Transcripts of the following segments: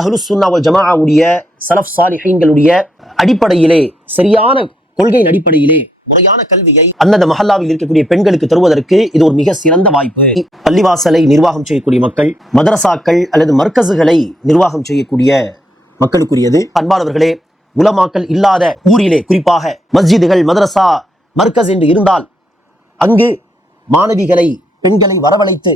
அஹ்லுஸ் சுன்னா வல் ஜமாஅவுடைய ஸலஃப் ஸாலிஹீன்களுடைய அடிப்படையிலே, சரியான கொள்கையின் அடிப்படையிலே முறையான கல்வியை அந்தந்த மஹல்லாவில் இருக்கக்கூடிய பெண்களுக்கு தருவதற்கு இது ஒரு மிக சிறந்த வாய்ப்பு. பள்ளிவாசலை நிர்வாகம் செய்யக்கூடிய மக்கள், மதரசாக்கள் அல்லது மர்கசுகளை நிர்வாகம் செய்யக்கூடிய மக்களுக்குரியது. அன்பானவர்களே, உலமாக்கள் இல்லாத ஊரிலே, குறிப்பாக மஸ்ஜிதுகள், மதரசா, மர்கஸ் என்று இருந்தால் அங்கு மாணவிகளை, பெண்களை வரவழைத்து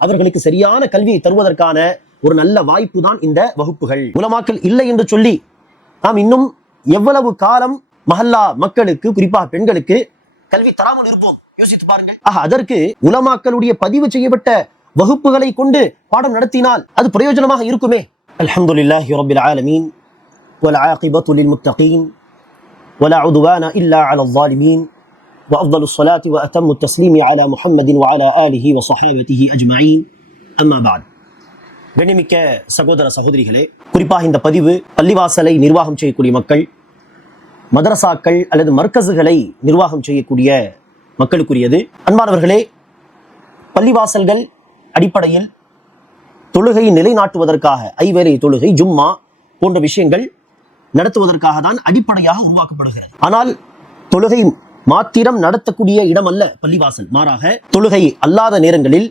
அவர்களுக்கு சரியான கல்வியை தருவதற்கான ஒரு நல்ல வாய்ப்பு தான் இந்த வகுப்புகள். உலமாக்கள் இல்லை என்று சொல்லி நாம் இன்னும் எவ்வளவு காலம் மஹல்லா மக்களுக்கு, குறிப்பாக பெண்களுக்கு கல்வி தராமல் இருப்போம்? யோசித்து பாருங்கள். அதற்கு உலமாக்களுடைய பதிவு செய்யப்பட்ட வகுப்புகளை கொண்டு பாடம் நடத்தினால் அது பிரயோஜனமாக இருக்குமே. அல்ஹம்துலில்லாஹி ரப்பில் ஆலமீன் வல் ஆகிபத்து லில் முத்தகீன் வலா உத்வான இல்லா அலல் ஸாலிமீன் وأفضل الصلاة وأتم التسليم على محمد وعلى آله وصحابته أجمعين أما بعد. கண்ணியமிக்க சகோதர சகோதரிகளே, குறிப்பாக இந்த பதிவு பள்ளிவாசலை நிர்வாகம் செய்யக்கூடிய மக்கள், மதரசாக்கள் அல்லது மர்கசுகளை நிர்வாகம் செய்யக்கூடிய மக்களுக்குரியது. அன்பானவர்களே, பள்ளிவாசல்கள் அடிப்படையில் தொழுகையை நிலைநாட்டுவதற்காக, ஐவேளை தொழுகை, ஜும்மா போன்ற விஷயங்கள் நடத்துவதற்காக தான் அடிப்படையாக உருவாக்கப்படுகிறது. ஆனால் தொழுகை மாத்திரம் நடத்தக்கூடிய இடம் அல்ல பள்ளிவாசல். மாறாக தொழுகை அல்லாத நேரங்களில்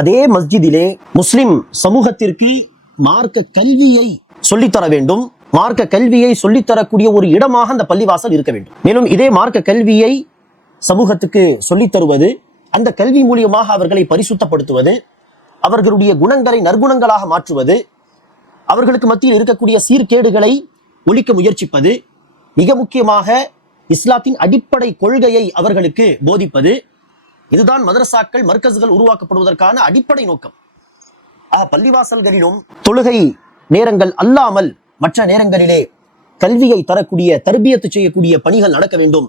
அதே மஸ்ஜிதிலே முஸ்லிம் சமூகத்திற்கு மார்க்க கல்வியை சொல்லித்தர வேண்டும். மார்க்க கல்வியை சொல்லித்தரக்கூடிய ஒரு இடமாக அந்த பள்ளிவாசல் இருக்க வேண்டும். மேலும் இதே மார்க்க கல்வியை சமூகத்துக்கு சொல்லித் தருவது, அந்த கல்வி மூலியமாக அவர்களை பரிசுத்தப்படுத்துவது, அவர்களுடைய குணங்களை நற்குணங்களாக மாற்றுவது, அவர்களுக்கு மத்தியில் இருக்கக்கூடிய சீர்கேடுகளை ஒழிக்க முயற்சிப்பது, மிக முக்கியமாக இஸ்லாத்தின் அடிப்படை கொள்கையை அவர்களுக்கு போதிப்பது, இதுதான் மதரசாக்கள், மர்கஸ்கள் உருவாக்கப்படுவதற்கான அடிப்படை நோக்கம். பள்ளிவாசல்களிலும் தொழுகை நேரங்கள் அல்லாமல் மற்ற நேரங்களிலே கல்வியை தரக்கூடிய, தர்பியத்து செய்யக்கூடிய பணிகள் நடக்க வேண்டும்.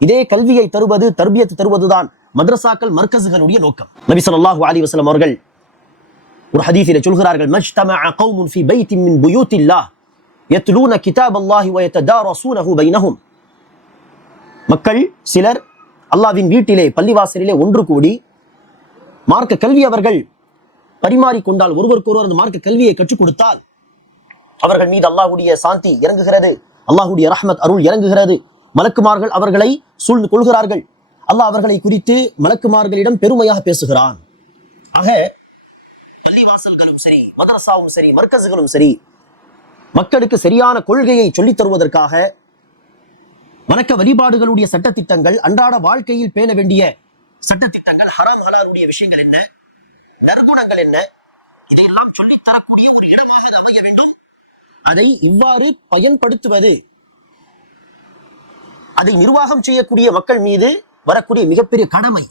இதே கல்வியை தருவது, தர்பியத்து தருவதுதான் மதரசாக்கள், மர்கஸ்களுடைய நோக்கம். நபி ஸல்லல்லாஹு அலைஹி வஸல்லம் அவர்கள் ஒரு ஹதீஸிலே சொல்கிறார்கள், மஜ்தமஅ கௌமுன் ஃபீ பைத்தின் மின் புயூத்தில்லாஹ் யத்லூன கிதாபல்லாஹி வ யததாரஸூனஹு பைனஹும். மக்கள் சிலர் அல்லாஹ்வின் வீட்டிலே, பள்ளிவாசலிலே ஒன்று கூடி மார்க்க கல்வி அவர்கள் பரிமாறிக்கொண்டால், ஒருவருக்கொருவர் அந்த மார்க்க கல்வியை கற்றுக் கொடுத்தால் அவர்கள் மீது அல்லாஹ்வுடைய சாந்தி இறங்குகிறது, அல்லாஹ்வுடைய ரஹ்மத், அருள் இறங்குகிறது. மலக்குமார்கள் அவர்களை சூழ்ந்து கொள்கிறார்கள். அல்லாஹ் அவர்களை குறித்து மலக்குமார்களிடம் பெருமையாக பேசுகிறான். ஆக பள்ளிவாசல்களும் சரி, மதரசாவும் சரி, மர்கஸ்களும் சரி, மக்களுக்கு சரியான கொள்கையை சொல்லித் தருவதற்காக வணக்க வழிபாடுகளுடைய சட்டத்திட்டங்கள், அன்றாட வாழ்க்கையில் பேண வேண்டிய சட்டத்திட்டங்கள், ஹராம் ஹலாலுடைய விஷயங்கள் என்ன, நற்குணங்கள் என்ன, இதையெல்லாம் சொல்லித் தரக்கூடிய ஒரு இடமாக அது அமைய வேண்டும். அதை இவ்வாறு பயன்படுத்துவது, அதை நிர்வாகம் செய்யக்கூடிய மக்கள் மீது வரக்கூடிய மிகப்பெரிய கடமை.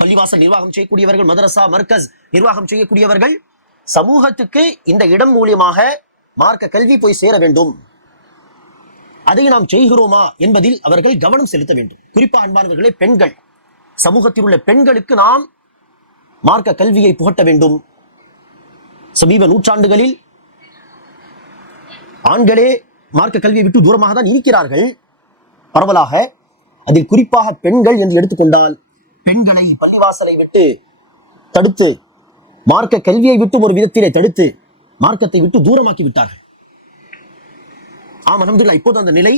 பள்ளிவாசல் நிர்வாகம் செய்யக்கூடியவர்கள், மதரசா, மர்கஸ் நிர்வாகம் செய்யக்கூடியவர்கள் சமூகத்துக்கு இந்த இடம் மூலியமாக மார்க்க கல்வி போய் சேர வேண்டும். அதை நாம் செய்கிறோமா என்பதில் அவர்கள் கவனம் செலுத்த வேண்டும். குறிப்பாக அன்பானவர்களே, பெண்கள், சமூகத்தில் உள்ள பெண்களுக்கு நாம் மார்க்க கல்வியை புகட்ட வேண்டும். சமீப நூற்றாண்டுகளில் ஆண்களே மார்க்க கல்வியை விட்டு தூரமாக தான் இருக்கிறார்கள் பரவலாக. அதில் குறிப்பாக பெண்கள் என்று எடுத்துக்கொண்டால், பெண்களை பள்ளிவாசலை விட்டு தடுத்து, மார்க்க கல்வியை விட்டு ஒரு விதத்திலே தடுத்து, மார்க்கத்தை விட்டு தூரமாக்கி விட்டார்கள். அல்ஹம்துலில்லாஹ், இப்போது அந்த நிலை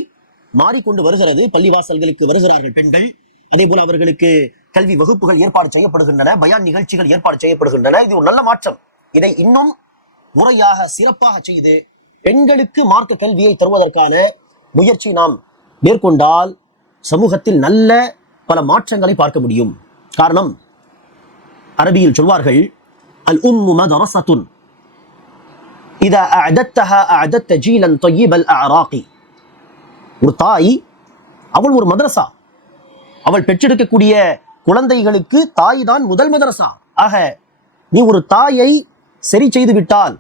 மாறிக்கொண்டு வருகிறது. பள்ளிவாசல்களுக்கு வருகிறார்கள் பெண்கள். அதே போல அவர்களுக்கு கல்வி வகுப்புகள் ஏற்பாடு செய்யப்படுகின்றன, பயான் நிகழ்ச்சிகள் ஏற்பாடு செய்யப்படுகின்றன. இது ஒரு நல்ல மாற்றம். இதை இன்னும் முறையாக, சிறப்பாக செய்து பெண்களுக்கு மார்க்க கல்வியை தருவதற்கான முயற்சி நாம் மேற்கொண்டால் சமூகத்தில் நல்ல பல மாற்றங்களை பார்க்க முடியும். காரணம், அரபியில் சொல்வார்கள், அல் உம்மு மதரஸத்துன் இதா அஅதத்தஹா அஅதத்த ஜீலன் தய்யிபல் அஅராகி. ஒரு தாய், அவள் ஒரு மதரசா. அவள் பெற்றெடுக்கக்கூடிய குழந்தைகளுக்கு தாய் தான் முதல் மதரசா. ஆக நீ ஒரு தாயை சரி செய்து விட்டால்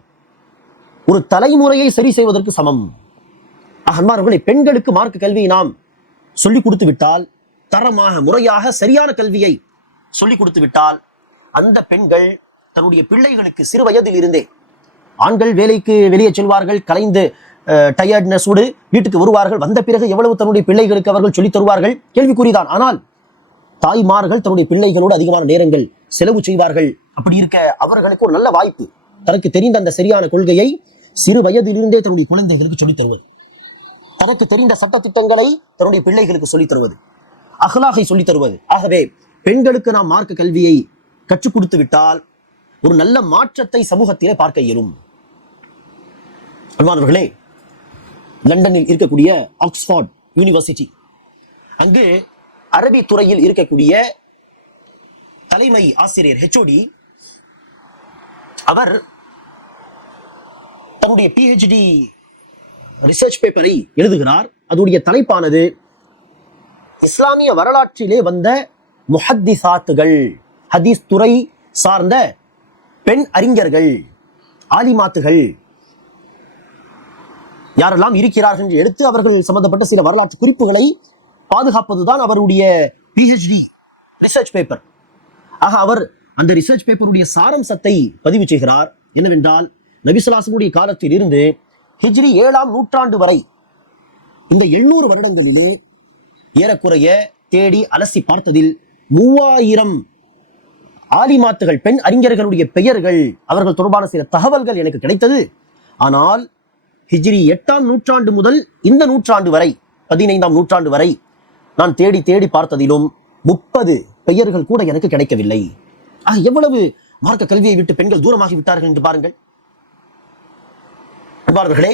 ஒரு தலைமுறையை சரி செய்வதற்கு சமம். அன்பானவர்களே, பெண்களுக்கு மார்க்க கல்வியை நாம் சொல்லிக் கொடுத்து விட்டால், தரமாக, முறையாக, சரியான கல்வியை சொல்லிக் கொடுத்து விட்டால், அந்த பெண்கள் தன்னுடைய பிள்ளைகளுக்கு சிறு வயதில் இருந்தே, ஆண்கள் வேலைக்கு வெளியே செல்வார்கள், கலைந்து டயர்ட்னஸோடு வீட்டுக்கு வருவார்கள். வந்த பிறகு எவ்வளவு தன்னுடைய பிள்ளைகளுக்கு அவர்கள் சொல்லித் தருவார்கள், கேள்விக்குறிதான். ஆனால் தாய்மார்கள் தன்னுடைய பிள்ளைகளோடு அதிகமான நேரங்கள் செலவு செய்வார்கள். அப்படி இருக்க அவர்களுக்கு ஒரு நல்ல வாய்ப்பு. தனக்கு தெரிந்த அந்த சரியான கொள்கையை சிறு வயதிலிருந்தே தன்னுடைய குழந்தைகளுக்கு சொல்லித் தருவது, தனக்கு தெரிந்த சட்டத்திட்டங்களை தன்னுடைய பிள்ளைகளுக்கு சொல்லித் தருவது, அஹ்லாகை சொல்லித் தருவது. ஆகவே பெண்களுக்கு நாம் மார்க்க கல்வியை கற்றுக் கொடுத்து விட்டால் ஒரு நல்ல மாற்றத்தை சமூகத்திலே பார்க்க இயலும். அன்பானவர்களே, லண்டனில் இருக்கக்கூடிய ஆக்ஸ்போர்ட் யூனிவர்சிட்டி, அங்கு அரபி துறையில் இருக்கக்கூடிய தலைமை ஆசிரியர் HOD அவர் தன்னுடைய PhD ரிசர்ச் பேப்பரை எழுதுகிறார். அதனுடைய தலைப்பானது இஸ்லாமிய வரலாற்றிலே வந்த முஹத்திசாத்துகள், ஹதீஸ் துறை சார்ந்த பெண் அறிஞர்கள், ஆலிமாத்துகள் யாரெல்லாம் இருக்கிறார்கள் என்று எடுத்து அவர்கள் சம்பந்தப்பட்ட சில வரலாற்று குறிப்புகளை பாதுகாப்பதுதான் அவருடைய PhD ரிசர்ச் பேப்பர். ஆக அவர் அந்த ரிசர்ச் பேப்பருடைய சாரம்சத்தை பதிவு செய்கிறார். என்னவென்றால், நபி ஸல்லல்லாஹு அலைஹி வஸல்லம் காலத்தில் இருந்து ஹிஜ்ரி 7ஆம் நூற்றாண்டு வரை இந்த 800 வருடங்களிலே ஏறக்குறைய தேடி அலசி பார்த்ததில் 3000 ஆலிமாத்துகள், பெண் அறிஞர்களுடைய பெயர்கள், அவர்கள் தொடர்பான சில தகவல்கள் எனக்கு கிடைத்தது. ஆனால் ஹிஜ்ரி 8ஆம் நூற்றாண்டு முதல் இந்த நூற்றாண்டு வரை, 15ஆம் நூற்றாண்டு வரை நான் தேடி தேடி பார்த்ததிலும் 30 பெயர்கள் கூட எனக்கு கிடைக்கவில்லை. எவ்வளவு மார்க்க கல்வியை விட்டு பெண்கள் தூரமாகி விட்டார்கள் என்று பாருங்கள். அன்பார்களே,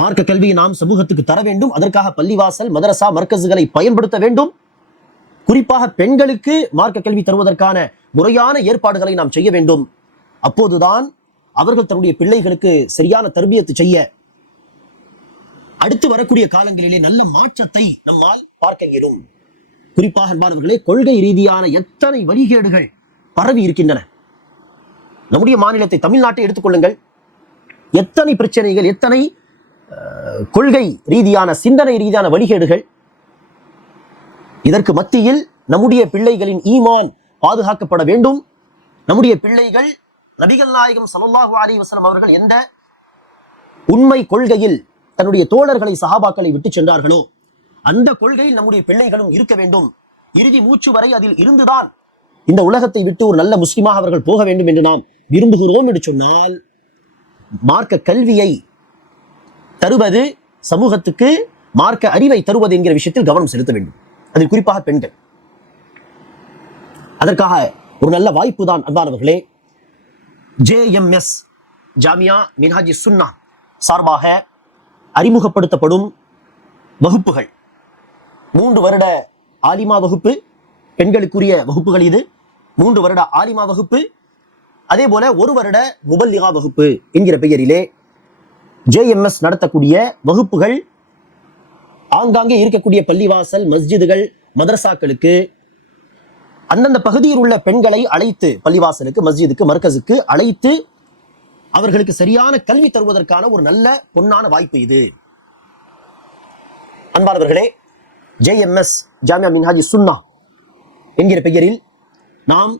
மார்க்க கல்வியை நாம் சமூகத்துக்கு தர வேண்டும். அதற்காக பள்ளிவாசல், மதரசா, மர்கஸ்களை பயன்படுத்த வேண்டும். குறிப்பாக பெண்களுக்கு மார்க்க கல்வி தருவதற்கான முறையான ஏற்பாடுகளை நாம் செய்ய வேண்டும். அப்போதுதான் அவர்கள் தன்னுடைய பிள்ளைகளுக்கு சரியான தர்பியத்து செய்ய அடுத்து வரக்கூடிய காலங்களிலே நல்ல மாற்றத்தை நம்மால் பார்க்க இயலும். குறிப்பாக அன்பானவர்களே, கொள்கை ரீதியான எத்தனை வழிகேடுகள் பரவி இருக்கின்றன. நம்முடைய மாநிலத்தை, தமிழ்நாட்டை எடுத்துக்கொள்ளுங்கள். எத்தனை பிரச்சனைகள், எத்தனை கொள்கை ரீதியான, சிந்தனை ரீதியான வழிகேடுகள். இதற்கு மத்தியில் நம்முடைய பிள்ளைகளின் ஈமான் பாதுகாக்கப்பட வேண்டும். நம்முடைய பிள்ளைகள் நபிகள் நாயகம் ஸல்லல்லாஹு அலைஹி வஸல்லம் அவர்கள் எந்த உண்மை கொள்கையில் தன்னுடைய தோழர்களை, சஹாபாக்களை விட்டு சென்றார்களோ அந்த கொள்கையில் நம்முடைய பிள்ளைகளும் இருக்க வேண்டும். இறுதி மூச்சு வரை அதில் இருந்துதான் இந்த உலகத்தை விட்டு ஒரு நல்ல முஸ்லிமாக அவர்கள் போக வேண்டும் என்று நாம் விரும்புகிறோம் என்று சொன்னால், மார்க்க கல்வியை தருவது, சமூகத்துக்கு மார்க்க அறிவை தருவது என்கிற விஷயத்தில் கவனம் செலுத்த வேண்டும். அதில் குறிப்பாக பெண்கள். அதற்காக ஒரு நல்ல வாய்ப்பு தான் அன்பானவர்களே, JMS ஜாமியா மின்ஹாஜி சுன்னா சார்பாக அறிமுகப்படுத்தப்படும் வகுப்புகள். 3 வருட ஆலிமா வகுப்பு, பெண்களுக்குரிய வகுப்புகள் இது. 3 வருட ஆலிமா வகுப்பு, அதே போல 1 வருட முபல்லிகா வகுப்பு என்கிற பெயரிலே JMS நடத்தக்கூடிய வகுப்புகள் ஆங்காங்கே இருக்கக்கூடிய பள்ளிவாசல், மஸ்ஜிதுகள், மதரசாக்களுக்கு அந்தந்த பகுதியில் உள்ள பெண்களை அழைத்து, பள்ளிவாசலுக்கு, மஸ்ஜிதுக்கு, மர்கஸுக்கு அழைத்து அவர்களுக்கு சரியான கல்வி தருவதற்கான ஒரு நல்ல பொன்னான வாய்ப்பு இது. அன்பானவர்களே, JMS ஜாமியா மின்ஹாஜி சுன்னா என்கிற பெயரில் நாம்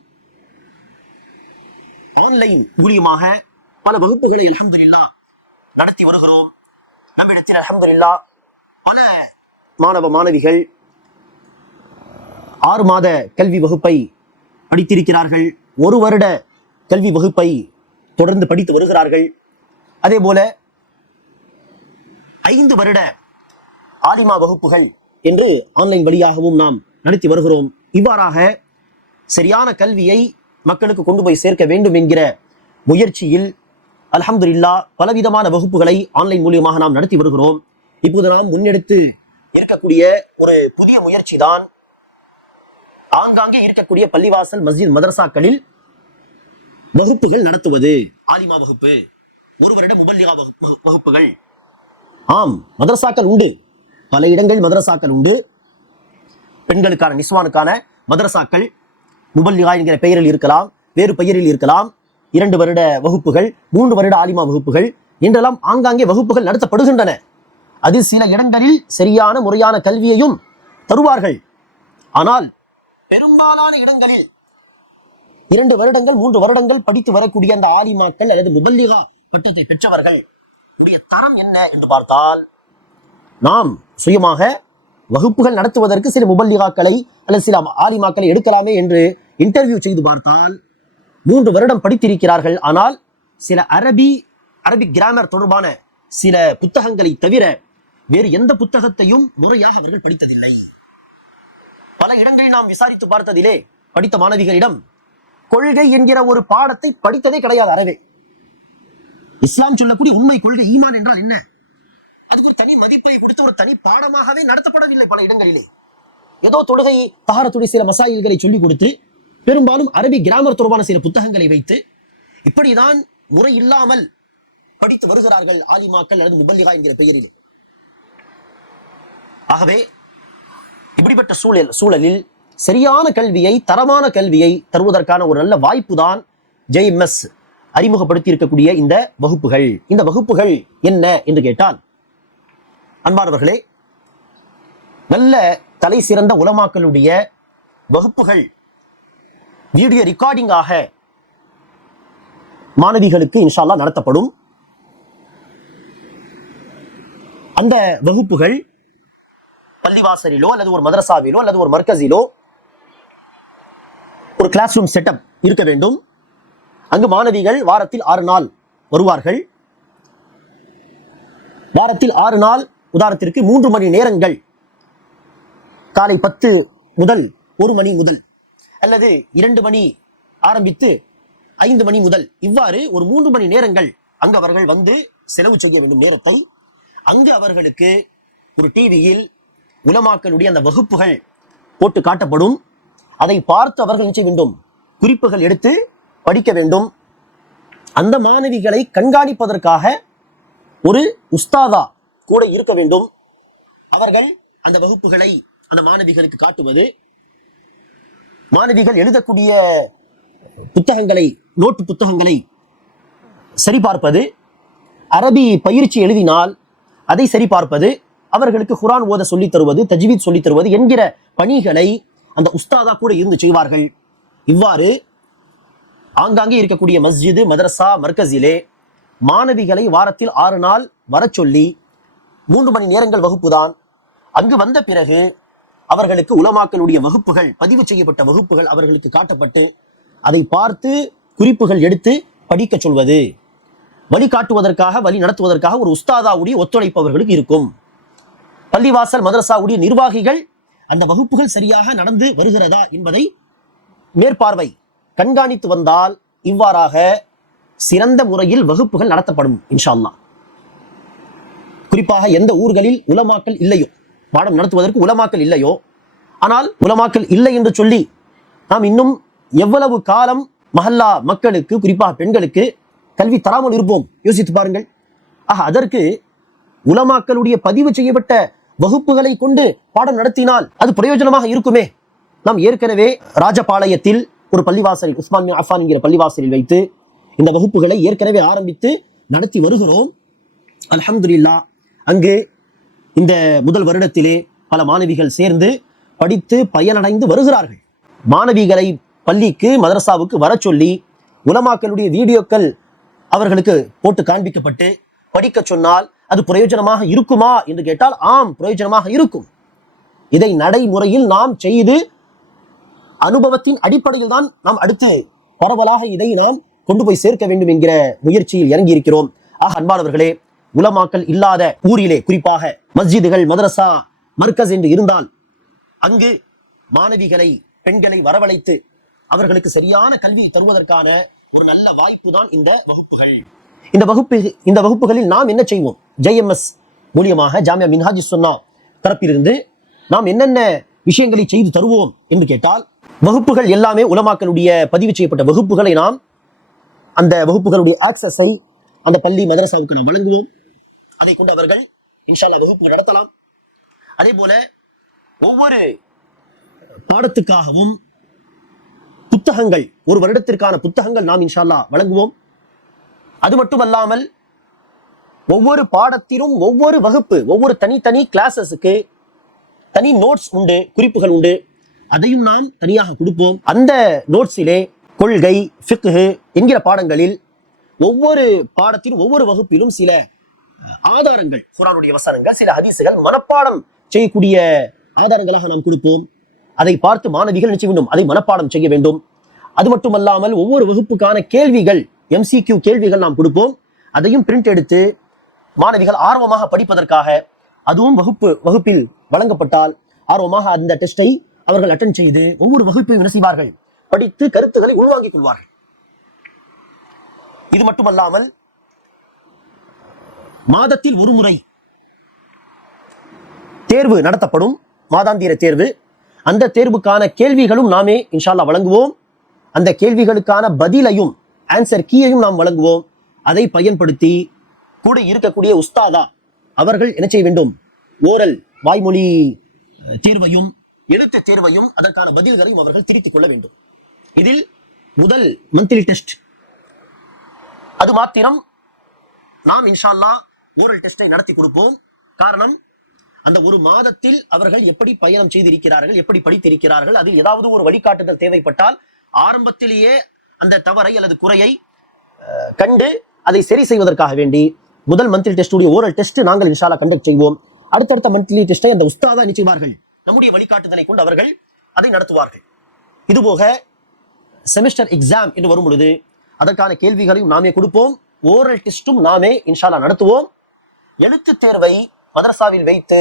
ஆன்லைன் மூலியமாக பல வகுப்புகளை அல்ஹம்துலில்லாஹ் நடத்தி வருகிறோம். நம்மிடத்தில் அல்ஹம்துலில்லாஹ் பல மாணவ மாணவிகள் 6 மாத கல்வி வகுப்பை படித்திருக்கிறார்கள். 1 வருட கல்வி வகுப்பை தொடர்ந்து படித்து வருகிறார்கள். அதே போல 5 வருட ஆலிமா வகுப்புகள் என்று ஆன்லைன் வழியாகவும் நாம் நடத்தி வருகிறோம். இவ்வாறாக சரியான கல்வியை மக்களுக்கு கொண்டு போய் சேர்க்க வேண்டும் என்கிற முயற்சியில் அல்ஹம்துலில்லாஹ் பலவிதமான வகுப்புகளை ஆன்லைன் மூலியமாக நாம் நடத்தி வருகிறோம். இப்போது நாம் முன்னெடுத்து இருக்கக்கூடிய ஒரு புதிய முயற்சி தான் ஆங்காங்கே இருக்கக்கூடிய பள்ளிவாசல், மஸ்ஜித், மதரசாக்களில் வகுப்புகள் நடத்துவது. ஆலிமா வகுப்பு, 1 வருட முபல்லிகா வகுப்புகள். ஆம், மதரசாக்கள் உண்டு, பல இடங்கள் மதரசாக்கள் உண்டு. பெண்களுக்கான, நிஸ்வானுக்கான மதரசாக்கள் முபல்லிகா என்கிற பெயரில் இருக்கலாம், வேறு பெயரில் இருக்கலாம். 2 வருட வகுப்புகள், 3 வருட ஆலிமா வகுப்புகள் என்றெல்லாம் ஆங்காங்கே வகுப்புகள் நடத்தப்படுகின்றன. அதில் சில இடங்களில் சரியான முறையான கல்வியையும் தருவார்கள். ஆனால் பெரும்பாலான இடங்களில் 2 வருடங்கள், 3 வருடங்கள் படித்து வரக்கூடிய அந்த ஆலிமாக்கள் அல்லது முபல்லிகா பட்டத்தை பெற்றவர்கள் உடைய தரம் என்ன என்று பார்த்தால், நாம் சுயமாக வகுப்புகள் நடத்துவதற்கு சில முபல்லிகாக்களை அல்லது சில ஆலிமாக்களை எடுக்கலாமே என்று இன்டர்வியூ செய்து பார்த்தால் 3 வருடம் படித்திருக்கிறார்கள். ஆனால் சில அரபிக் கிராமர் தொடர்பான சில புத்தகங்களை தவிர வேறு எந்த புத்தகத்தையும் முறையாக அவர்கள் படித்ததில்லை. பல இடங்களில் நாம் விசாரித்து பார்த்ததிலே படித்த மாணவிகளிடம் கொள்கை என்கிற ஒரு பாடத்தை படித்ததே கிடையாது. அறவே இஸ்லாம் சொல்லக்கூடிய உண்மை கொள்கை ஈமான் என்றால் என்ன, அதுக்கு ஒரு தனி மதிப்பை கொடுத்து ஒரு தனி பாடமாகவே நடத்தப்படவில்லை. பல இடங்களிலே ஏதோ தொழுகை தஹாரத்துடைய சில மசாயில்களை சொல்லிக் கொடுத்து, பெரும்பாலும் அரபி கிராமர் தொடர்பான சில புத்தகங்களை வைத்து இப்படிதான் முறை இல்லாமல் படித்து வருகிறார்கள் ஆலிமாக்கள் அல்லது முபல்லிகா என்கிற பெயரில். ஆகவே இப்படிப்பட்ட சூழலில் சரியான கல்வியை, தரமான கல்வியை தருவதற்கான ஒரு நல்ல வாய்ப்பு தான் JMS அறிமுகப்படுத்தி இருக்கக்கூடிய இந்த வகுப்புகள். இந்த வகுப்புகள் என்ன என்று கேட்டால், அன்பானவர்களே, நல்ல தலை சிறந்த உலமாக்களுடைய வகுப்புகள் வீடியோ ரெக்கார்டிங்காக மாணவிகளுக்கு இன்ஷா அல்லாஹ் நடத்தப்படும். அந்த வகுப்புகள் பள்ளிவாசலிலோ அல்லது ஒரு மதரசாவிலோ அல்லது ஒரு மர்கஸிலோ ஒரு கிளாஸ் ரூம் செட்டப் இருக்க வேண்டும். அங்கு மாணவிகள் வாரத்தில் 6 நாள் வருவார்கள். வாரத்தில் 6 நாள், உதாரணத்திற்கு 3 மணி நேரங்கள், காலை 10 முதல் 1 மணி முதல், அல்லது 2 மணி ஆரம்பித்து 5 மணி முதல், இவ்வாறு ஒரு 3 மணி நேரங்கள் அங்கு அவர்கள் வந்து செலவு செய்ய வேண்டும் நேரத்தை. அங்கு அவர்களுக்கு ஒரு டிவியில் உலமாக்களுடைய அந்த வகுப்புகள் போட்டு காட்டப்படும். அதை பார்த்து அவர்கள் நிச்சய வேண்டும், குறிப்புகள் எடுத்து படிக்க வேண்டும். அந்த மாணவிகளை கண்காணிப்பதற்காக ஒரு உஸ்தாதா கூட இருக்க வேண்டும். அவர்கள் அந்த வகுப்புகளை அந்த மாணவிகளுக்கு காட்டுவது, மாணவிகள் எழுதக்கூடிய புத்தகங்களை, நோட்டு புத்தகங்களை சரிபார்ப்பது, அரபி பயிற்சி எழுதினால் அதை சரிபார்ப்பது, அவர்களுக்கு குர்ஆன் ஓத சொல்லித் தருவது, தஜ்வீத் சொல்லித் தருவது என்கிற பணிகளை அந்த உஸ்தாதா கூட இருந்து செய்வார்கள். இவ்வாறு ஆங்காங்கே இருக்கக்கூடிய மஸ்ஜிது, மதரசா, மர்கஸிலே மாணவிகளை வாரத்தில் 6 நாள் வர சொல்லி 3 மணி நேரங்கள் வகுப்பு தான். அங்கு வந்த பிறகு அவர்களுக்கு உலமாக்களுடைய வகுப்புகள், பதிவு செய்யப்பட்ட வகுப்புகள் அவர்களுக்கு காட்டப்பட்டு அதை பார்த்து குறிப்புகள் எடுத்து படிக்க சொல்வது, வழிகாட்டுவதற்காக, வழி நடத்துவதற்காக ஒரு உஸ்தாதாவுடைய ஒத்துழைப்பு அவர்களுக்கு இருக்கும். பள்ளிவாசல் மதரசாவுடைய நிர்வாகிகள் அந்த வகுப்புகள் சரியாக நடந்து வருகிறதா என்பதை மேற்பார்வை கண்காணித்து வந்தால் இவ்வாறாக சிறந்த முறையில் வகுப்புகள் நடத்தப்படும் இன்ஷா அல்லாஹ். குறிப்பாக எந்த ஊர்களில் உலமாக்கள் இல்லையோ, பாடம் நடத்துவதற்கு உலமாக்கள் இல்லையோ, ஆனால் உலமாக்கள் இல்லை என்று சொல்லி நாம் இன்னும் எவ்வளவு காலம் மஹல்லா மக்களுக்கு, குறிப்பாக பெண்களுக்கு கல்வி தராமல் இருப்போம்? யோசித்து பாருங்கள். அதற்கு உலமாக்களுடைய பதிவு செய்யப்பட்ட வகுப்புகளை கொண்டு பாடம் நடத்தினால் அது பிரயோஜனமாக இருக்குமே. நாம் ஏற்கனவே ராஜபாளையத்தில் ஒரு பள்ளிவாசலில், உஸ்மான் பின் அஃபான் என்கிற பள்ளிவாசலில் வைத்து இந்த வகுப்புகளை ஏற்கனவே ஆரம்பித்து நடத்தி வருகிறோம். அல்ஹம்துலில்லாஹ். அங்கு இந்த முதல் வருடத்திலே பல மாணவிகள் சேர்ந்து படித்து பயனடைந்து வருகிறார்கள். மாணவிகளை பள்ளிக்கு, மதரசாவுக்கு வர சொல்லி உலமாக்களுடைய வீடியோக்கள் அவர்களுக்கு போட்டு காண்பிக்கப்பட்டு படிக்க சொன்னால் அது பிரயோஜனமாக இருக்குமா என்று கேட்டால் ஆம், பிரயோஜனமாக இருக்கும். இதை நடைமுறையில் நாம் செய்து அனுபவத்தின் அடிப்படையில் தான் நாம் அடுத்து பரவலாக இதை நாம் கொண்டு போய் சேர்க்க வேண்டும் என்கிற முயற்சியில் இறங்கி இருக்கிறோம். அன்பானவர்களே, உலமாக்கள் இல்லாத ஊரிலே, குறிப்பாக மஸ்ஜிதுகள், மதரசா, மர்கஸ் என்று இருந்தால் அங்கு மாணவிகளை, பெண்களை வரவழைத்து அவர்களுக்கு சரியான கல்வி தருவதற்கான ஒரு நல்ல வாய்ப்பு தான் இந்த வகுப்புகள். இந்த வகுப்புகளில் நாம் என்ன செய்வோம்? JMS மூலியமாக, ஜாமியா மின்ஹாஜுஸ் சுன்னா தரப்பிலிருந்து நாம் என்னென்ன விஷயங்களை செய்து தருவோம் என்று கேட்டால், வகுப்புகள் எல்லாமே உலமாக்களுடைய பதிவு செய்யப்பட்ட வகுப்புகளை நாம் அந்த வகுப்புகளுடைய ஆக்சஸை அந்த பள்ளி மதரசாவுக்கு நாம் வழங்குவோம். அதை கொண்டு அவர்கள் இன்ஷா அல்லாஹ் வகுப்பு நடத்தலாம். அதே போல ஒவ்வொரு பாடத்துக்காகவும் புத்தகங்கள், ஒரு வருடத்திற்கான புத்தகங்கள் நாம் இன்ஷா அல்லாஹ் வழங்குவோம். அது மட்டுமல்லாமல் ஒவ்வொரு பாடத்திலும் ஒவ்வொரு வகுப்பு, ஒவ்வொரு தனித்தனி கிளாஸஸுக்கு தனி நோட்ஸ் உண்டு, குறிப்புகள் உண்டு. அதையும் நாம் தனியாக கொடுப்போம். அந்த நோட்ஸிலே கொள்கை, ஃபிக்ஹ் என்கிற பாடங்களில் ஒவ்வொரு பாடத்திலும் ஒவ்வொரு வகுப்பிலும் சில ஆதாரங்கள், குர்ஆனுடைய வசனங்கள், சில ஹதீஸுகள் மனப்பாடம் செய்யக்கூடிய ஆதாரங்களாக நாம் கொடுப்போம். அதை பார்த்து மாணவிகள் நிச்சயம் வேண்டும், அதை மனப்பாடம் செய்ய வேண்டும். அது மட்டுமல்லாமல் ஒவ்வொரு வகுப்புக்கான கேள்விகள், MCQ கேள்விகள் நாம் கொடுப்போம். அதையும் பிரிண்ட் எடுத்து மாணவிகள் ஆர்வமாக படிப்பதற்காக, அதுவும் வகுப்பில் வழங்கப்பட்டால் ஆர்வமாக அந்த டெஸ்டை அவர்கள் அட்டென்ட் செய்து ஒவ்வொரு வகுப்பையும் என்ன செய்வார்கள், படித்து கருத்துக்களை உள்வாங்கிக் கொள்வார்கள். இது மட்டுமல்லாமல் மாதத்தில் ஒரு முறை தேர்வு நடத்தப்படும், மாதாந்திர தேர்வு. அந்த தேர்வுக்கான கேள்விகளும் நாமே இன்ஷா அல்லாஹ் வழங்குவோம். அந்த கேள்விகளுக்கான பதிலையும், ஆன்சர் கீயையும் நாம் வழங்குவோம். அதை பயன்படுத்தி கூட இருக்கக்கூடிய உஸ்தாதா அவர்கள் என்ன செய்ய வேண்டும், ஓரல் வாய்மொழி தேர்வையும் எழுத்து தேர்வையும் அதற்கான பதில்களையும் அவர்கள் திருத்திக் கொள்ள வேண்டும். இதில் முதல் மந்த்லி டெஸ்ட் அது மாத்திரம் நாம் இன்ஷா அல்லாஹ் ஓரல் டெஸ்டை நடத்தி கொடுப்போம். காரணம், அந்த ஒரு மாதத்தில் அவர்கள் எப்படி பயணம் செய்திருக்கிறார்கள், எப்படி படித்திருக்கிறார்கள், அதில் ஏதாவது ஒரு வழிகாட்டுதல் தேவைப்பட்டால் ஆரம்பத்திலேயே அந்த தவறை அல்லது குறையை கண்டு அதை சரி செய்வதற்காக வேண்டி முதல் மந்த்லி டெஸ்டுடைய ஓரல் டெஸ்ட் நாங்கள் இன்ஷா அல்லாஹ் கண்டக்ட் செய்வோம். அடுத்தடுத்த மந்த்லி டெஸ்டை அந்த உஸ்தாதா நிச்சயமார்கள் நம்முடைய வழிகாட்டுதலை கொண்டு அவர்கள் அதை நடத்துவார்கள். இதுபோக செமஸ்டர் எக்ஸாம் என்று வரும் பொழுது அதற்கான கேள்விகளையும் நாமே கொடுப்போம். ஓரல் டெஸ்டும் நாமே இன்ஷா அல்லாஹ் நடத்துவோம். எழுத்து தேர்வை மதரசாவில் வைத்து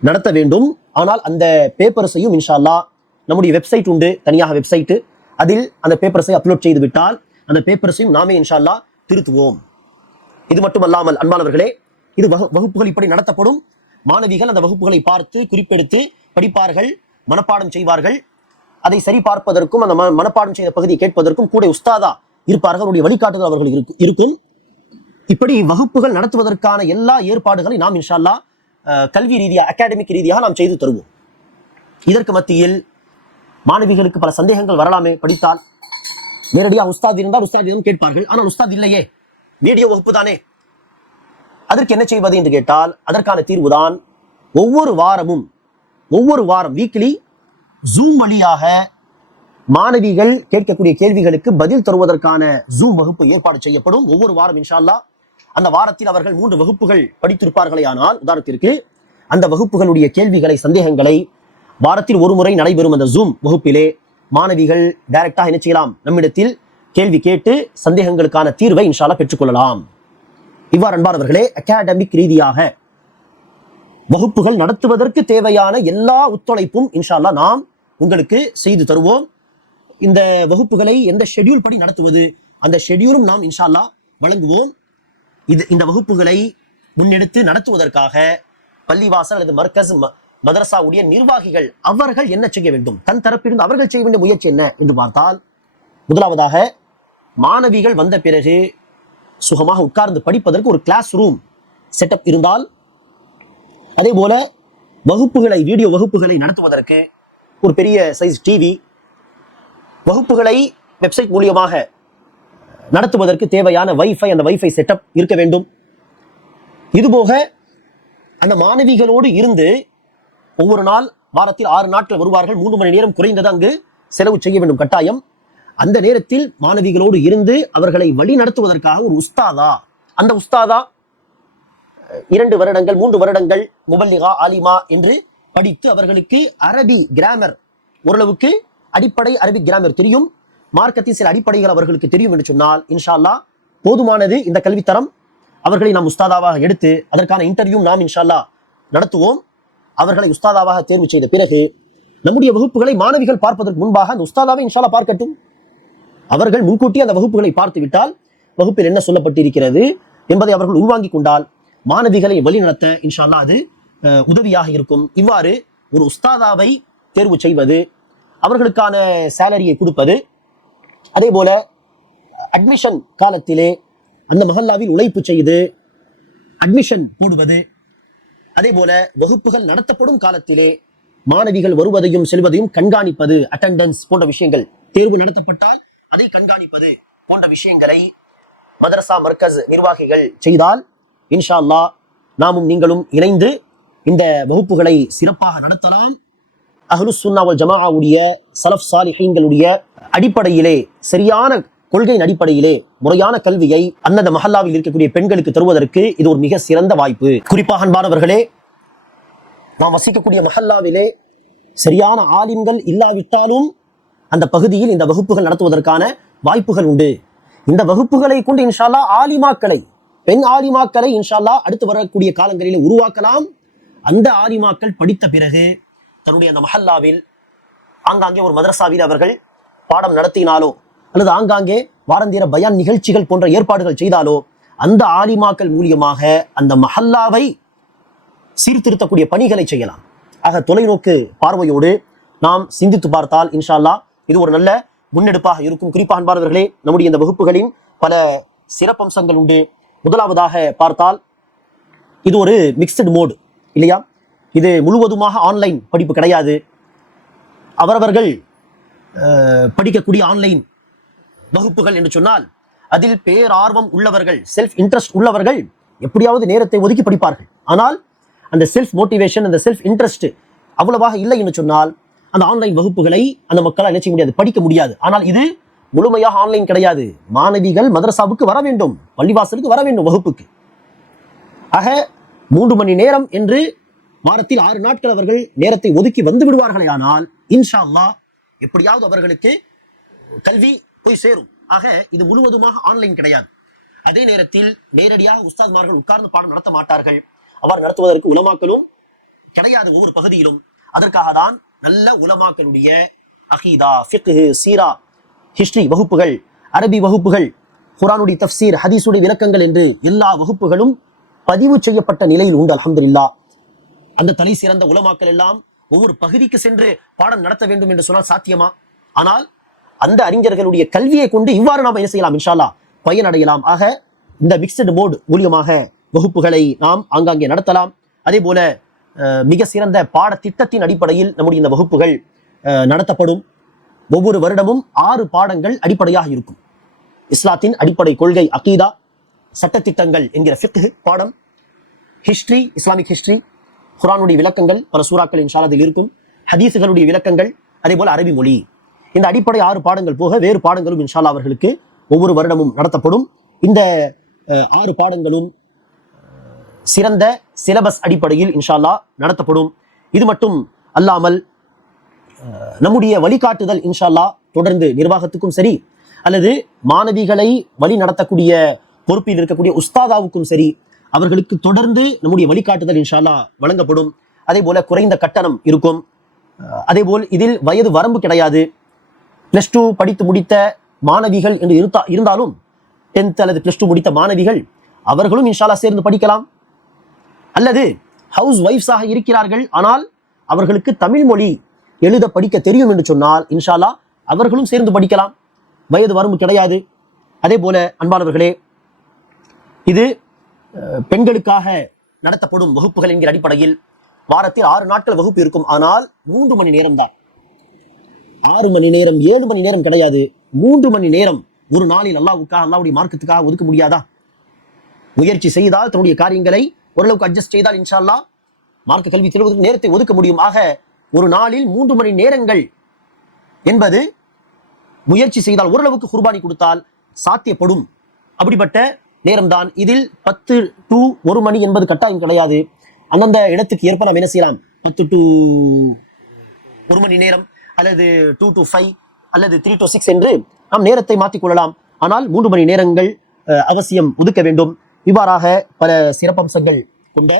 நடத்த வேண்டும். ஆனால் அந்த பேப்பர்ஸையும் இன்ஷா அல்லாஹ் நம்முடைய வெப்சைட் உண்டு, தனியாக வெப்சைட், அதில் அந்த பேப்பர்ஸை அப்லோட் செய்து விட்டால் அந்த பேப்பர்ஸையும் நாமே இன்ஷா அல்லாஹ் திருத்துவோம். இது மட்டுமல்லாமல் அன்பானவர்களே, இது வகுப்புகள் இப்படி நடத்தப்படும். மாணவிகள் அந்த வகுப்புகளை பார்த்து குறிப்பெடுத்து படிப்பார்கள், மனப்பாடம் செய்வார்கள். அதை சரி பார்ப்பதற்கும் அந்த மனப்பாடம் செய்த பகுதியை கேட்பதற்கும் கூட உஸ்தாதா இருப்பார்கள், அவருடைய வழிகாட்டுதல் அவர்கள் இருக்கும். இப்படி வகுப்புகள் நடத்துவதற்கான எல்லா ஏற்பாடுகளை நாம் இன்ஷா அல்லாஹ் கல்வி ரீதியாக, அகாடமிக் ரீதியாக நாம் செய்து தருவோம். இதற்கு மத்தியில் மாணவிகளுக்கு பல சந்தேகங்கள் வரலாமே. படித்தால் நேரடியாக உஸ்தாத் இருந்தால் உஸ்தாதிடம் கேட்பார்கள். ஆனால் உஸ்தாத் இல்லையே, வீடியோ வகுப்பு தானே, அதற்கு என்ன செய்வது என்று கேட்டால் அதற்கான தீர்வுதான் ஒவ்வொரு வாரம் வீக்லி ஜூம் வழியாக மாணவிகள் கேட்கக்கூடிய கேள்விகளுக்கு பதில் தருவதற்கான ஜூம் வகுப்பு ஏற்பாடு செய்யப்படும். ஒவ்வொரு வாரம் இன்ஷா அல்லாஹ் அந்த வாரத்தில் அவர்கள் 3 வகுப்புகள் படித்திருப்பார்களே, ஆனால் உதாரணத்திற்கு அந்த வகுப்புகளுடைய கேள்விகளை, சந்தேகங்களை வாரத்தில் ஒரு முறை நடைபெறும் அந்த ஜூம் வகுப்பிலே மாணவிகள் டைரக்டாக என்ன செய்யலாம், நம்மிடத்தில் கேள்வி கேட்டு சந்தேகங்களுக்கான தீர்வை இன்ஷா அல்லாஹ் பெற்றுக்கொள்ளலாம். இவ்வாறு அன்பானவர்களே, அகாடமிக் ரீதியாக வகுப்புகள் நடத்துவதற்கு தேவையான எல்லா ஒத்துழைப்பும் இன்ஷா அல்லாஹ் நாம் உங்களுக்கு செய்து தருவோம். இந்த வகுப்புகளை எந்த ஷெட்யூல் படி நடத்துவது, அந்த ஷெட்யூலும் நாம் இன்ஷா அல்லாஹ் வழங்குவோம். இந்த வகுப்புகளை முன்னெடுத்து நடத்துவதற்காக பள்ளிவாசல் அல்லது மர்கஸ் மதரசாவுடைய நிர்வாகிகள் அவர்கள் என்ன செய்ய வேண்டும், தன் தரப்பிலிருந்து அவர்கள் செய்ய வேண்டிய முயற்சி என்ன என்று பார்த்தால், முதலாவதாக மாணவிகள் வந்த பிறகு சுகமாக உட்கார்ந்து படிப்பதற்கு ஒரு கிளாஸ் ரூம் செட்டப் இருந்தால், அதே போல வகுப்புகளை, வீடியோ வகுப்புகளை நடத்துவதற்கு ஒரு பெரிய சைஸ் டிவி, வகுப்புகளை வெப்சைட் மூலியமாக நடத்துவதற்கு தேவையான வைஃபை, அந்த வைஃபை செட்டப் இருக்க வேண்டும். இதுபோக அந்த மாணவிகளோடு இருந்து ஒவ்வொரு நாள், வாரத்தில் 6 நாட்கள் வருவார்கள், 3 மணி நேரம் குறைந்தது அங்கு செலவு செய்ய வேண்டும் கட்டாயம். அந்த நேரத்தில் மாணவிகளோடு இருந்து அவர்களை வழி நடத்துவதற்காக ஒரு உஸ்தாதா, அந்த உஸ்தாதா 2 வருடங்கள் 3 வருடங்கள் முபல்லிகா, ஆலிமா என்று படித்து அவர்களுக்கு அரபி கிராமர், ஓரளவுக்கு அடிப்படை அரபி கிராமர் தெரியும், மார்க்கத்தின் சில அடிப்படைகள் அவர்களுக்கு தெரியும் என்று சொன்னால் இன்ஷா அல்லாஹ் போதுமானது. இந்த கல்வித்தரம் அவர்களை நாம் உஸ்தாதாவாக எடுத்து அதற்கான இன்டர்வியூ நாம் இன்ஷா அல்லாஹ் நடத்துவோம். அவர்களை உஸ்தாதாவாக தேர்வு செய்த பிறகு நம்முடைய வகுப்புகளை மாணவிகள் பார்ப்பதற்கு முன்பாக அந்த உஸ்தாதாவை இன்ஷா அல்லாஹ் பார்க்கட்டும். அவர்கள் முன்கூட்டி அந்த வகுப்புகளை பார்த்து விட்டால் வகுப்பில் என்ன சொல்லப்பட்டிருக்கிறது என்பதை அவர்கள் உள்வாங்கிக் கொண்டால் மாணவிகளை வழிநடத்த இன்ஷா அல்லாஹ் அது உதவியாக இருக்கும். இவ்வாறு ஒரு உஸ்தாதாவை தேர்வு செய்வது, அவர்களுக்கான சேலரியை கொடுப்பது, அதே போல அட்மிஷன் காலத்திலே அந்த மஹல்லாவில் உழைப்பு செய்து அட்மிஷன் போடுவது, அதே போல வகுப்புகள் நடத்தப்படும் காலத்திலே மாணவிகள் வருவதையும் செல்வதையும் கண்காணிப்பது, அட்டெண்டன்ஸ் போன்ற விஷயங்கள், தேர்வு நடத்தப்பட்டால் அதை கண்காணிப்பது போன்ற விஷயங்களை மதரசா மர்கஸ் நிர்வாகிகள் செய்தால் இன்ஷா அல்லாஹ் நாமும் நீங்களும் இணைந்து இந்த வகுப்புகளை சிறப்பாக நடத்தலாம். அஹ்லுஸ் சுன்னா வல் ஜமாஅவுடைய ஸலஃப் ஸாலிஹீன்களுடைய அடிப்படையிலே, சரியான கொள்கையின் அடிப்படையிலே முறையான கல்வியை அந்தந்த மஹல்லாவில் இருக்கக்கூடிய பெண்களுக்கு தருவதற்கு இது ஒரு மிக சிறந்த வாய்ப்பு. குறிப்பாக அன்பானவர்களே, நாம் வசிக்கக்கூடிய மஹல்லாவிலே சரியான ஆலிம்கள் இல்லாவிட்டாலும் அந்த பகுதியில் இந்த வகுப்புகள் நடத்துவதற்கான வாய்ப்புகள் உண்டு. இந்த வகுப்புகளை கொண்டு இன்ஷா அல்லாஹ் ஆலிமாக்களை, பெண் ஆலிமாக்களை இன்ஷா அல்லாஹ் அடுத்து வரக்கூடிய காலங்களில் உருவாக்கலாம். அந்த ஆலிமாக்கள் படித்த பிறகு தன்னுடைய அந்த மஹல்லாவில் ஆங்காங்கே ஒரு மதரசாவில் அவர்கள் பாடம் நடத்தினாலோ அல்லது ஆங்காங்கே வாரந்தீர பயான் நிகழ்ச்சிகள் போன்ற ஏற்பாடுகள் செய்தாலோ அந்த ஆலிமாக்கள் மூலியமாக அந்த மஹல்லாவை சீர்திருத்தக்கூடிய பணிகளை செய்யலாம். ஆக தொலைநோக்கு பார்வையோடு நாம் சிந்தித்து பார்த்தால் இன்ஷா அல்லாஹ் இது ஒரு நல்ல முன்னெடுப்பாக இருக்கும். குறிப்பாக அன்பானவர்களே, நம்முடைய இந்த வகுப்புகளின் பல சிறப்பம்சங்கள் உண்டு. முதலாவதாக பார்த்தால் இது ஒரு மிக்சடு மோடு இல்லையா? இது முழுவதுமாக ஆன்லைன் படிப்பு கிடையாது. அவரவர்கள் படிக்கக்கூடிய ஆன்லைன் வகுப்புகள் என்று சொன்னால் அதில் பேரார்வம் உள்ளவர்கள், செல்ஃப் இன்ட்ரெஸ்ட் உள்ளவர்கள் எப்படியாவது நேரத்தை ஒதுக்கி படிப்பார்கள். ஆனால் அந்த செல்ஃப் மோட்டிவேஷன், அந்த செல்ஃப் இன்ட்ரெஸ்ட் அவ்வளவாக இல்லை என்று சொன்னால் அந்த ஆன்லைன் வகுப்புகளை அந்த மக்களால் என்ன செய்ய முடியாது, படிக்க முடியாது. ஆனால் இது முழுமையாக ஆன்லைன் கிடையாது. மாணவிகள் மதரசாவுக்கு வர வேண்டும், பள்ளிவாசலுக்கு வர வேண்டும் வகுப்புக்கு. ஆக 3 மணி நேரம் என்று வாரத்தில் 6 நாட்கள் அவர்கள் நேரத்தை ஒதுக்கி வந்து விடுவார்களே, ஆனால் இன்ஷா அல்லாஹ் எப்படியாவது அவர்களுக்கு கல்வி போய் சேரும். ஆக இது முழுவதுமாக ஆன்லைன் கிடையாது. அதே நேரத்தில் நேரடியாக உஸ்தாத்மார்கள் உட்கார்ந்து பாடம் நடத்த மாட்டார்கள். அவர் நடத்துவதற்கு உலமாக்களும் கிடையாது ஒவ்வொரு பகுதியிலும். அதற்காக தான் நல்ல உலமாக்களுடைய அகீதா, ஃபிக்ஹ், சீரா, ஹிஸ்டரி வகுப்புகள், அரபி வகுப்புகள், குர்ஆனுடைய தஃப்சீர், ஹதீஸுடைய விளக்கங்கள் என்று எல்லா வகுப்புகளும் பதிவு செய்யப்பட்ட நிலையில் உண்டு. அல்ஹம்துலில்லாஹ். அந்த தலை சிறந்த உலமாக்கள் எல்லாம் ஒவ்வொரு பகுதிக்கு சென்று பாடம் நடத்த வேண்டும் என்று சொன்னால் சாத்தியமா? ஆனால் அந்த அறிஞர்களுடைய கல்வியை கொண்டு இவ்வாறு நாம் என்ன செய்யலாம், இன்ஷா அல்லாஹ் பயனடையலாம். ஆக இந்த மிக்சடு மோடு மூலியமாக வகுப்புகளை நாம் ஆங்காங்கே நடத்தலாம். அதே போல மிக சிறந்த பாடத்திட்டத்தின் அடிப்படையில் நம்முடைய இந்த வகுப்புகள் நடத்தப்படும். ஒவ்வொரு வருடமும் 6 பாடங்கள் அடிப்படையாக இருக்கும். இஸ்லாத்தின் அடிப்படை கொள்கை அகீதா, சட்டத்திட்டங்கள் என்கிற ஃபிக்ஹ் பாடம், ஹிஸ்டரி, இஸ்லாமிக் ஹிஸ்டரி, குர்ஆனுடைய விளக்கங்கள், பல சூறாக்கள் இன்ஷா அல்லாஹ் அதில் இருக்கும், ஹதீஸுகளுடைய விளக்கங்கள், அதே போல அரபி மொழி. இந்த அடிப்படை 6 பாடங்கள் போக வேறு பாடங்களும் இன்ஷா அல்லாஹ் அவர்களுக்கு ஒவ்வொரு வருடமும் நடத்தப்படும். இந்த 6 பாடங்களும் சிறந்த சிலபஸ் அடிப்படையில் இன்ஷா அல்லாஹ் நடத்தப்படும். இது மட்டும் அல்லாமல் நம்முடைய வழிகாட்டுதல் இன்ஷா அல்லாஹ் தொடர்ந்து நிர்வாகத்துக்கும் சரி அல்லது மாணவிகளை வழி நடத்தக்கூடிய பொறுப்பில் இருக்கக்கூடிய உஸ்தாதாவுக்கும் சரி அவர்களுக்கு தொடர்ந்து நம்முடைய வழிகாட்டுதல் இன்ஷா அல்லாஹ் வழங்கப்படும். அதே போல குறைந்த கட்டணம் இருக்கும். அதே போல் இதில் வயது வரம்பு கிடையாது. +2 படித்து முடித்த மாணவிகள் என்று இருந்தாலும் 10th அல்லது +2 முடித்த மாணவிகள் அவர்களும் இன்ஷா அல்லாஹ் சேர்ந்து படிக்கலாம். அல்லது ஹவுஸ் ஒய்ஃப்ஸாக இருக்கிறார்கள், ஆனால் அவர்களுக்கு தமிழ் மொழி எழுத படிக்க தெரியும் என்று சொன்னால் இன்ஷா அல்லாஹ் அவர்களும் சேர்ந்து படிக்கலாம். வயது வரம்பு கிடையாது. அதே போல அன்பானவர்களே, இது பெண்களுக்காக நடத்தப்படும் வகுப்புகள் என்கிற அடிப்படையில் வாரத்தில் 6 நாட்கள் வகுப்பு இருக்கும். ஆனால் 3 மணி நேரம் தான். 6 மணி நேரம் 7 மணி நேரம் கிடையாது. 3 மணி நேரம் ஒரு நாளில் அல்லாஹ்வுக்காக, அல்லாஹ்வுடைய மார்க்கத்துக்காக ஒதுக்க முடியாதா? முயற்சி செய்தால் தன்னுடைய காரியங்களை ஓரளவுக்கு அட்ஜஸ்ட் செய்தால் இன்ஷா அல்லாஹ் மார்க்க கல்வி தெளிவதற்கு நேரத்தை ஒதுக்க முடியும். ஆக ஒரு நாளில் 3 மணி நேரங்கள் என்பது முயற்சி செய்தால், ஓரளவுக்கு குர்பானி கொடுத்தால் சாத்தியப்படும். அப்படிப்பட்ட நேரம்தான். இதில் 10 to 1 மணி என்பது கட்டாயம் கிடையாது. அந்தந்த இடத்துக்கு ஏற்ப நாம் என்ன செய்யலாம், 10 to 1 மணி நேரம் அல்லது 2 to 5 அல்லது 3 to 6 என்று நாம் நேரத்தை மாற்றிக்கொள்ளலாம். ஆனால் 3 மணி நேரங்கள் அவசியம் ஒதுக்க வேண்டும். இவ்வாறாக பல சிறப்பம்சங்கள் கொண்ட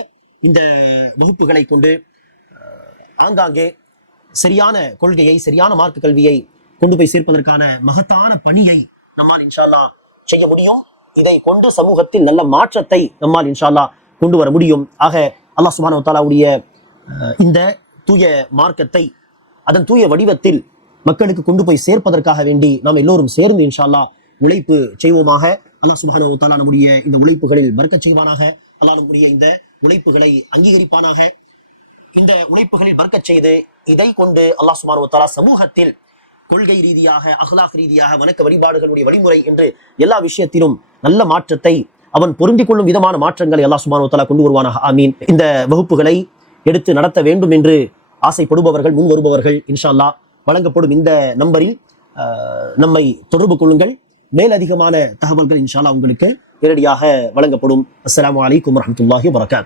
இந்த வகுப்புகளை கொண்டு ஆங்காங்கே சரியான கொள்கையை, சரியான மார்க்க கல்வியை கொண்டு போய் சேர்ப்பதற்கான மகத்தான பணியை நம்மால் இன்ஷா அல்லாஹ் செய்ய முடியும். இதை கொண்டு சமூகத்தில் நல்ல மாற்றத்தை நம்மால் இன்ஷா அல்லாஹ் கொண்டு வர முடியும். ஆக அல்லாஹ் சுப்ஹானஹு வ தஆலாவுடைய இந்த தூய மார்க்கத்தை அதன் தூய வடிவத்தில் மக்களுக்கு கொண்டு போய் சேர்ப்பதற்காக வேண்டி நாம் எல்லோரும் சேர்ந்து இன்ஷா அல்லாஹ் உழைப்பு செய்வோமாக. அல்லாஹ் சுப்ஹானஹு வ தஆலா நம்முடைய இந்த உழைப்புகளில் பரக்கத் செய்வானாக. அல்லாஹ் நம்முடைய இந்த உழைப்புகளை அங்கீகரிப்பானாக. இந்த உழைப்புகளில் பரக்கத் செய்து இதை கொண்டு அல்லாஹ் சுப்ஹானஹு வ தஆலா சமூகத்தில் கொள்கை ரீதியாக, அஹ்லாக் ரீதியாக, வணக்க வழிபாடுகளுடைய வழிமுறை என்று எல்லா விஷயத்திலும் நல்ல மாற்றத்தை, அவன் பொருந்திக் கொள்ளும் விதமான மாற்றங்களை அல்லாஹ் சுப்ஹானஹு வ தஆலா கொண்டு வருவானாக. ஆமீன். இந்த வகுப்புகளை எடுத்து நடத்த வேண்டும் என்று ஆசைப்படுபவர்கள், முன் வருபவர்கள் இன்ஷா அல்லாஹ் வழங்கப்படும் இந்த நம்பரில் நம்மை தொடர்பு கொள்ளுங்கள். மேலதிகமான தகவல்கள் இன்ஷா அல்லாஹ் உங்களுக்கு நேரடியாக வழங்கப்படும். அஸ்ஸலாமு அலைக்கும் வரஹ்மத்துல்லாஹி வபரகாத்துஹு.